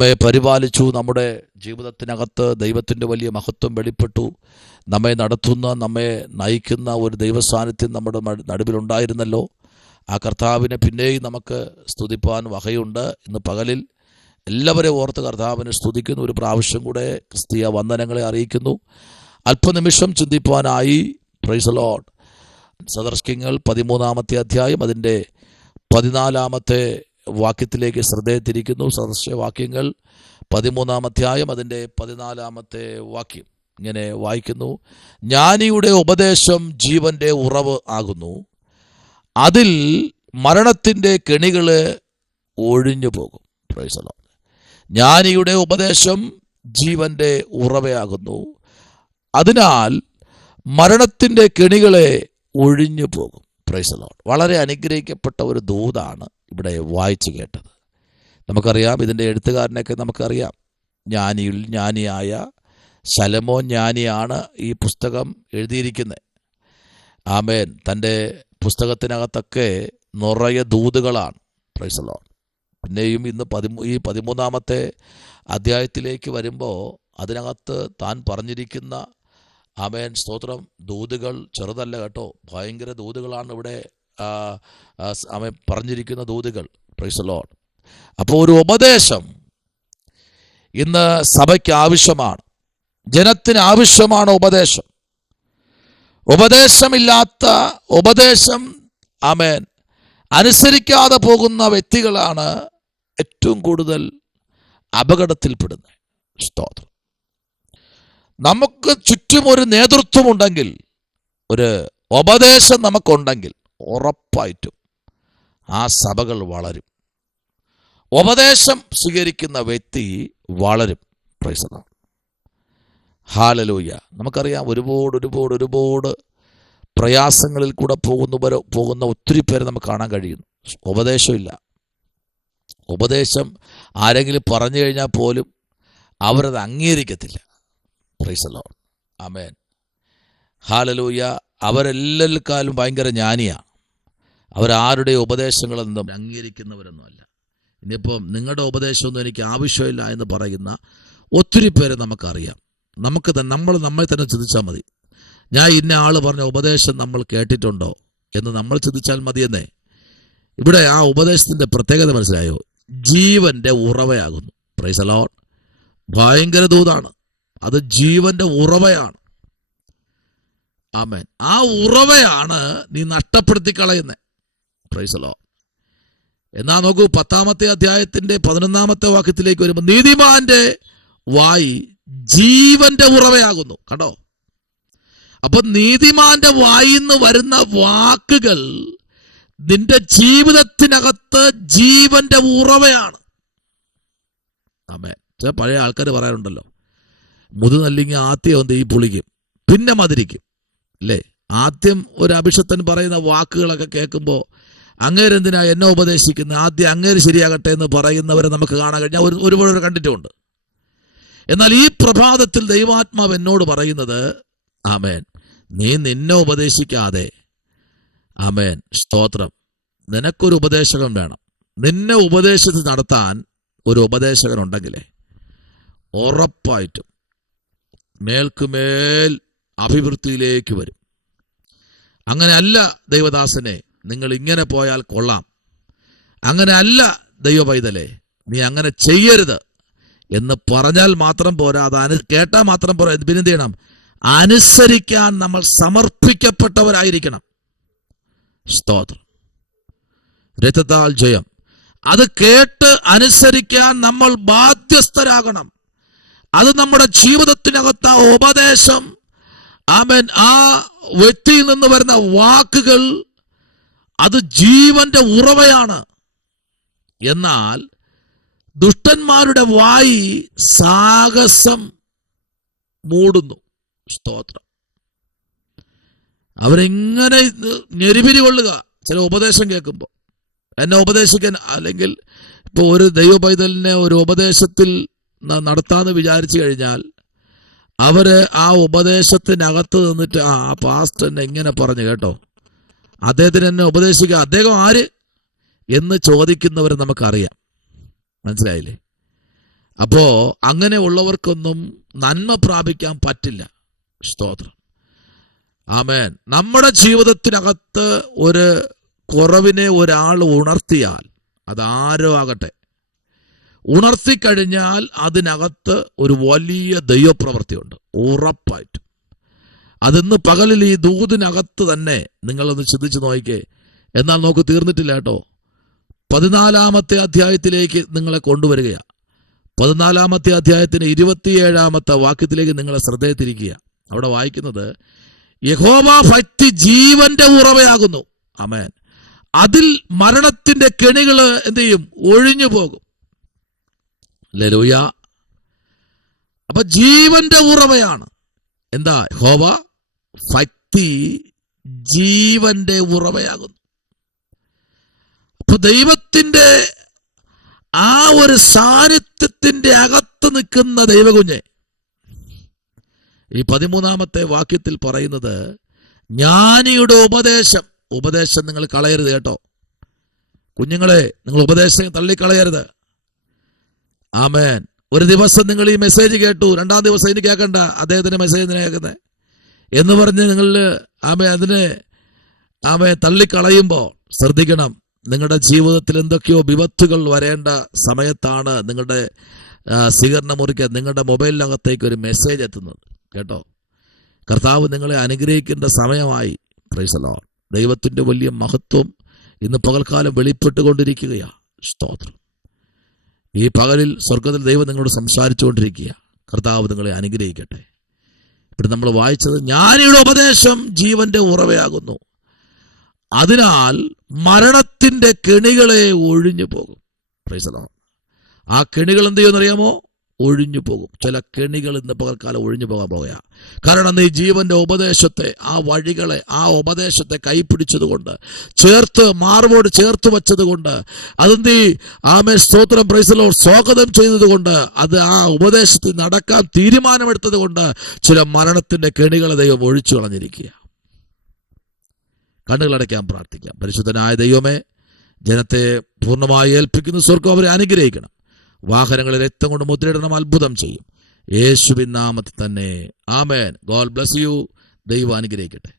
നമ്മെ പരിപാലിച്ചു. നമ്മുടെ ജീവിതത്തിനകത്ത് ദൈവത്തിൻ്റെ വലിയ മഹത്വം വെളിപ്പെട്ടു. നമ്മെ നടത്തുന്ന, നമ്മെ നയിക്കുന്ന ഒരു ദൈവസാന്നിധ്യം നമ്മുടെ നടുവിലുണ്ടായിരുന്നല്ലോ. ആ കർത്താവിനെ പിന്നെയും നമുക്ക് സ്തുതിപ്പാൻ വകയുണ്ട്. ഇന്ന് പകലിൽ എല്ലാവരെയും ഓർത്ത് കർത്താവിനെ സ്തുതിക്കുന്നു. ഒരു പ്രാവശ്യം കൂടെ ക്രിസ്തീയ വന്ദനങ്ങളെ അറിയിക്കുന്നു. അല്പനിമിഷം ചിന്തിപ്പാനായി പ്രൈസ് ദി ലോർഡ് സദർശിങ്ങൾ 13-ാമത്തെ അധ്യായം അതിൻ്റെ 14-ാമത്തെ വാക്യത്തിലേക്ക് ശ്രദ്ധയെ തിരിക്കുന്നു. സദൃശവാക്യങ്ങൾ 13-ാം അധ്യായം അതിൻ്റെ 14-ാമത്തെ വാക്യം ഇങ്ങനെ വായിക്കുന്നു: ജ്ഞാനിയുടെ ഉപദേശം ജീവന്റെ ഉറവ് ആകുന്നു, അതിൽ മരണത്തിൻ്റെ കെണികൾ ഒഴിഞ്ഞു പോകും. Praise the lord. ജ്ഞാനിയുടെ ഉപദേശം ജീവന്റെ ഉറവയാകുന്നു, അതിനാൽ മരണത്തിൻ്റെ കെണികളെ ഒഴിഞ്ഞു പോകും. Praise the lord. വളരെ അനുഗ്രഹിക്കപ്പെട്ട ഒരു ദൂതാണ് ഇവിടെ വായിച്ചു കേട്ടത്. നമുക്കറിയാം, ഇതിൻ്റെ എഴുത്തുകാരനെയൊക്കെ നമുക്കറിയാം. ജ്ഞാനിയായ ശലോമോൻ ജ്ഞാനിയാണ് ഈ പുസ്തകം എഴുതിയിരിക്കുന്നത്. ആമേൻ. തൻ്റെ പുസ്തകത്തിനകത്തൊക്കെ നിറയെ ദൂതുകളാണ്. Price the Lord. പിന്നെയും ഇന്ന് ഈ 13-ാമത്തെ അധ്യായത്തിലേക്ക് വരുമ്പോൾ അതിനകത്ത് താൻ പറഞ്ഞിരിക്കുന്ന, ആമേൻ, സ്തോത്രം, ദൂതുകൾ ചെറുതല്ല കേട്ടോ, ഭയങ്കര ദൂതുകളാണ് ഇവിടെ ആമേൻ പറഞ്ഞിരിക്കുന്ന ദൂതുകൾ. Price the Lord. അപ്പോൾ ഒരു ഉപദേശം ഇന്ന് സഭയ്ക്ക് ആവശ്യമാണ്, ജനത്തിന് ആവശ്യമാണ് ഉപദേശം. ഉപദേശമില്ലാത്ത, ഉപദേശം ആമേൻ അനുസരിക്കാതെ പോകുന്ന വ്യക്തികളാണ് ഏറ്റവും കൂടുതൽ അപകടത്തിൽപ്പെടുന്നത്. സ്തോത്രം. നമുക്ക് ചുറ്റും ഒരു നേതൃത്വമുണ്ടെങ്കിൽ, ഒരു ഉപദേശം നമുക്കുണ്ടെങ്കിൽ ഉറപ്പായിട്ടും ആ സഭകൾ വളരും. ഉപദേശം സ്വീകരിക്കുന്ന വ്യക്തി വളരും. Price the Lord. ഹല്ലേലൂയ. നമുക്കറിയാം, ഒരുപാട് പ്രയാസങ്ങളിൽ കൂടെ പോകുന്ന ഒത്തിരി പേരെ നമുക്ക് കാണാൻ കഴിയുന്നു. ഉപദേശമില്ല. ഉപദേശം ആരെങ്കിലും പറഞ്ഞു കഴിഞ്ഞാൽ പോലും അവരത് അംഗീകരിക്കത്തില്ല. Praise the lord. ആമേൻ. ഹല്ലേലൂയ. അവരെല്ലാക്കാലും ഭയങ്കര ജ്ഞാനിയാണ്. അവരാരുടെ ഉപദേശങ്ങളൊന്നും അംഗീകരിക്കുന്നവരൊന്നുമല്ല. ഇനിയിപ്പം നിങ്ങളുടെ ഉപദേശമൊന്നും എനിക്ക് ആവശ്യമില്ല എന്ന് പറയുന്ന ഒത്തിരി പേരെ നമുക്കറിയാം. നമ്മൾ തന്നെ ചിന്തിച്ചാൽ മതി. ഞാൻ ഇന്ന ആൾ പറഞ്ഞ ഉപദേശം നമ്മൾ കേട്ടിട്ടുണ്ടോ എന്ന് നമ്മൾ ചിന്തിച്ചാൽ മതിയെന്നേ. ഇവിടെ ആ ഉപദേശത്തിൻ്റെ പ്രത്യേകത മനസ്സിലായോ? ജീവന്റെ ഉറവയാകുന്നു. Price the Lord. ഭയങ്കര ദൂതാണ്. അത് ജീവന്റെ ഉറവയാണ്. ആമേൻ. ആ ഉറവയാണ് നീ നഷ്ടപ്പെടുത്തി കളയുന്നത്. Price the Lord. എന്നാ നോക്കൂ, 10-ാമത്തെ അധ്യായത്തിന്റെ 11-ാമത്തെ വാക്യത്തിലേക്ക് വരുമ്പോൾ, നീതിമാന്റെ വായി ജീവന്റെ ഉറവയാകുന്നു. കണ്ടോ? അപ്പൊ നീതിമാന്റെ വായിന്ന് വരുന്ന വാക്കുകൾ നിന്റെ ജീവിതത്തിനകത്ത് ജീവന്റെ ഉറവയാണ്. ആമേൻ. പഴയ ആൾക്കാർ പറയാറുണ്ടല്ലോ, മുതുനല്ലിങ്ങ ആദ്യം ഒന്ന് ഈ പുളിക്കും, പിന്നെ മധുരിക്കും, അല്ലേ? ആദ്യം ഒരു അഭിഷക്തൻ പറയുന്ന വാക്കുകളൊക്കെ കേൾക്കുമ്പോൾ അങ്ങേരെന്തിനാ എന്നെ ഉപദേശിക്കുന്നത്, ആദ്യം അങ്ങേര് ശരിയാകട്ടെ എന്ന് പറയുന്നവരെ നമുക്ക് കാണാൻ കഴിഞ്ഞാൽ ഒരുപാട് കണ്ടിട്ടുമുണ്ട്. എന്നാൽ ഈ പ്രഭാതത്തിൽ ദൈവാത്മാവ് എന്നോട് പറയുന്നത്, ആമേൻ, നീ നിന്നെ ഉപദേശിക്കാതെ, ആമേൻ, സ്തോത്രം, നിനക്കൊരു ഉപദേശകൻ വേണം. നിന്നെ ഉപദേശിച്ച് നടത്താൻ ഒരു ഉപദേശകൻ ഉണ്ടെങ്കിലേ ഉറപ്പായിട്ടും മേൽക്കുമേൽ അഭിവൃദ്ധിയിലേക്ക് വരും. അങ്ങനെ അല്ല ദൈവദാസനെ, നിങ്ങൾ ഇങ്ങനെ പോയാൽ കൊള്ളാം, അങ്ങനെ അല്ല ദൈവ പൈതലേ, നീ അങ്ങനെ ചെയ്യരുത് എന്ന് പറഞ്ഞാൽ മാത്രം പോരാ, അത് കേട്ടാൽ മാത്രം പോരാ. പിന്നെന്ത് ചെയ്യണം? അനുസരിക്കാൻ നമ്മൾ സമർപ്പിക്കപ്പെട്ടവരായിരിക്കണം. സ്തോത്രം. രക്തത്താൽ ജയം. അത് കേട്ട് അനുസരിക്കാൻ നമ്മൾ ബാധ്യസ്ഥരാകണം. അത് നമ്മുടെ ജീവിതത്തിനകത്ത ഉപദേശം, ആമേൻ, ആ വ്യക്തിയിൽ നിന്ന് വരുന്ന വാക്കുകൾ, അത് ജീവന്റെ ഉറവയാണ്. എന്നാൽ ദുഷ്ടന്മാരുടെ വായി സാഹസം മൂടുന്നു. സ്തോത്രം. അവരെങ്ങനെ ഞെരിപിരി കൊള്ളുക ചില ഉപദേശം കേൾക്കുമ്പോൾ. എന്നെ ഉപദേശിക്കാൻ, അല്ലെങ്കിൽ ഇപ്പോൾ ഒരു ദൈവ പൈതലിനെ ഒരു ഉപദേശത്തിൽ നടത്താമെന്ന് വിചാരിച്ചു കഴിഞ്ഞാൽ അവര് ആ ഉപദേശത്തിനകത്ത് നിന്നിട്ട്, ആ പാസ്റ്റർ എന്നെ ഇങ്ങനെ പറഞ്ഞു കേട്ടോ, അദ്ദേഹത്തിന് എന്നെ ഉപദേശിക്കുക, അദ്ദേഹം ആര് എന്ന് ചോദിക്കുന്നവരെ നമുക്കറിയാം. മനസ്സിലായില്ലേ? അപ്പോ അങ്ങനെ ഉള്ളവർക്കൊന്നും നന്മ പ്രാപിക്കാൻ പറ്റില്ല. സ്തോത്രം. ആമേൻ. നമ്മുടെ ജീവിതത്തിനകത്ത് ഒരു കുറവിനെ ഒരാൾ ഉണർത്തിയാൽ, അതാരോ ആകട്ടെ, ഉണർത്തിക്കഴിഞ്ഞാൽ അതിനകത്ത് ഒരു വലിയ ദൈവപ്രവൃത്തിയുണ്ട്, ഉറപ്പായിട്ടും. അതിന്ന് പകലിൽ ഈ ദൂതിനകത്ത് തന്നെ നിങ്ങളൊന്ന് ചിന്തിച്ച് നോക്കിക്കേ. എന്നാൽ നമുക്ക് തീർന്നിട്ടില്ല കേട്ടോ. 14-ാമത്തെ അധ്യായത്തിലേക്ക് നിങ്ങളെ കൊണ്ടുവരികയാണ്. 14-ാമത്തെ അധ്യായത്തിന് 27-ാമത്തെ വാക്യത്തിലേക്ക് നിങ്ങളെ ശ്രദ്ധയെ തിരിക്കുക. അവിടെ വായിക്കുന്നത്, യഹോവ ഭക്തി ജീവന്റെ ഉറവയാകുന്നു. ആമേൻ. അതിൽ മരണത്തിന്റെ കെണികള് എന്ത് ചെയ്യും? ഒഴിഞ്ഞു പോകും. ഹല്ലേലൂയ. അപ്പൊ ജീവന്റെ ഉറവയാണ് എന്താ? യഹോവ ഭക്തി ജീവന്റെ ഉറവയാകുന്നു. അപ്പൊ ദൈവത്തിന്റെ ആ ഒരു സാന്നിധ്യത്തിന്റെ അകത്ത് നിൽക്കുന്ന ദൈവകുഞ്ഞെ, ഈ 13-ാമത്തെ വാക്യത്തിൽ പറയുന്നത്, ജ്ഞാനിയുടെ ഉപദേശം നിങ്ങൾ കളയരുത് കേട്ടോ കുഞ്ഞുങ്ങളെ. നിങ്ങൾ ഉപദേശം തള്ളിക്കളയരുത്. ആമേൻ. ഒരു ദിവസം നിങ്ങൾ ഈ മെസ്സേജ് കേട്ടു, 2-ാം ദിവസം ഇനി കേൾക്കണ്ട, അദ്ദേഹത്തിന്റെ മെസ്സേജ് കേൾക്കുന്നത് എന്ന് പറഞ്ഞ് നിങ്ങൾ അതിനെ തള്ളിക്കളയുമ്പോൾ ശ്രദ്ധിക്കണം. നിങ്ങളുടെ ജീവിതത്തിൽ എന്തൊക്കെയോ വിപത്തുകൾ വരേണ്ട സമയത്താണ് നിങ്ങളുടെ സ്വീകരണ മുറിക്ക് നിങ്ങളുടെ മൊബൈലിനകത്തേക്ക് ഒരു മെസ്സേജ് എത്തുന്നത് കേട്ടോ. കർത്താവ് നിങ്ങളെ അനുഗ്രഹിക്കേണ്ട സമയമായി. Price the Lord. ദൈവത്തിന്റെ വലിയ മഹത്വം ഇന്ന് പകൽക്കാലം വെളിപ്പെട്ടുകൊണ്ടിരിക്കുകയാണ്. സ്തോത്രം. ഈ പകലിൽ സ്വർഗത്തിൽ ദൈവം നിങ്ങളോട് സംസാരിച്ചുകൊണ്ടിരിക്കുക. കർത്താവ് നിങ്ങളെ അനുഗ്രഹിക്കട്ടെ. ഇവിടെ നമ്മൾ വായിച്ചത്, ജ്ഞാനിയുടെ ഉപദേശം ജീവന്റെ ഉറവയാകുന്നു, അതിനാൽ മരണത്തിന്റെ കെണികളെ ഒഴിഞ്ഞു പോകും. Praise the Lord. ആ കെണികൾ എന്ത് ചെയ്യുമെന്നറിയാമോ? ഒഴിഞ്ഞു പോകും. ചില കെണികൾ ഇന്ന് പകൽക്കാലം ഒഴിഞ്ഞു പോകാൻ പോകുക. കാരണം നീ ജീവന്റെ ഉപദേശത്തെ, ആ വഴികളെ, ആ ഉപദേശത്തെ കൈപ്പിടിച്ചതുകൊണ്ട്, മാർവോട് ചേർത്ത് വെച്ചതുകൊണ്ട്, അതെന്ത് സ്തോത്രം, പ്രൈസ് ദി ലോർഡ്, സ്വാഗതം ചെയ്തതുകൊണ്ട്, അത് ആ ഉപദേശത്തിൽ നടക്കാൻ തീരുമാനമെടുത്തത് കൊണ്ട് ചില മരണത്തിന്റെ കെണികളെ ദൈവം ഒഴിച്ചു കളഞ്ഞിരിക്കുക. കണ്ണുകളടയ്ക്കാൻ പ്രാർത്ഥിക്കാം. പരിശുദ്ധനായ ദൈവമേ, ജനത്തെ പൂർണ്ണമായി ഏൽപ്പിക്കുന്ന സ്വർഗ്ഗം അവരെ അനുഗ്രഹിക്കണം. വാഹനങ്ങളിൽ രക്തം കൊണ്ട് മുദ്രയിടണം, അത്ഭുതം ചെയ്യും. യേശുവിൻ നാമത്തിൽ തന്നെ. ആമേൻ. God bless you. ദൈവം അനുഗ്രഹിക്കട്ടെ.